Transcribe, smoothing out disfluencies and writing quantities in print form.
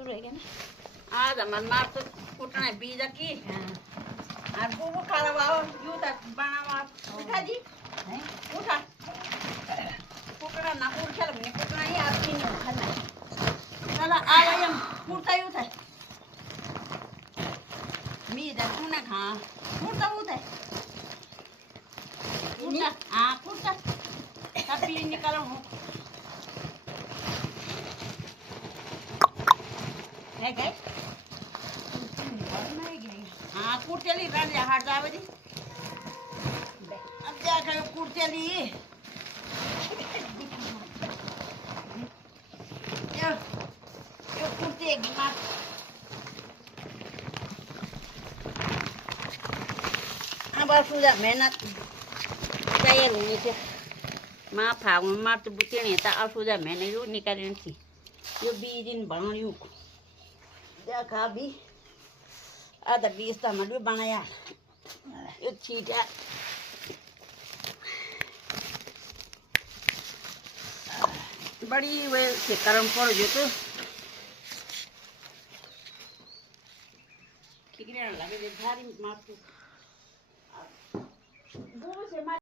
शुरू है क्या ना आज हमारे मार तो कुटना बीजा की और वो खाला वाओ यू तक बनावा उठा जी है उठा कुटना ना उठ चल ने कुटना ही आपकी नहीं खाना चला आ गए हम कुटता ही उठा मी इधर तूने खा कुटता उठा कुटता हाँ कुटता तब भी निकालो है गए हाँ कुर्तेली रन जा हाट जावे दी अब जा कर कुर्तेली ये कुर्ते एक मार अब सुधा मेहनत चाहिए होनी से माँ फाग मार तो बुते नहीं था अब सुधा मैंने यू निकाली थी यो 20 दिन बना यू देखा भी आधा 20 तो हमारे बनाया ये चीज है बड़ी वे से कर्म पड़ जो तो ठीक लगे धारी मार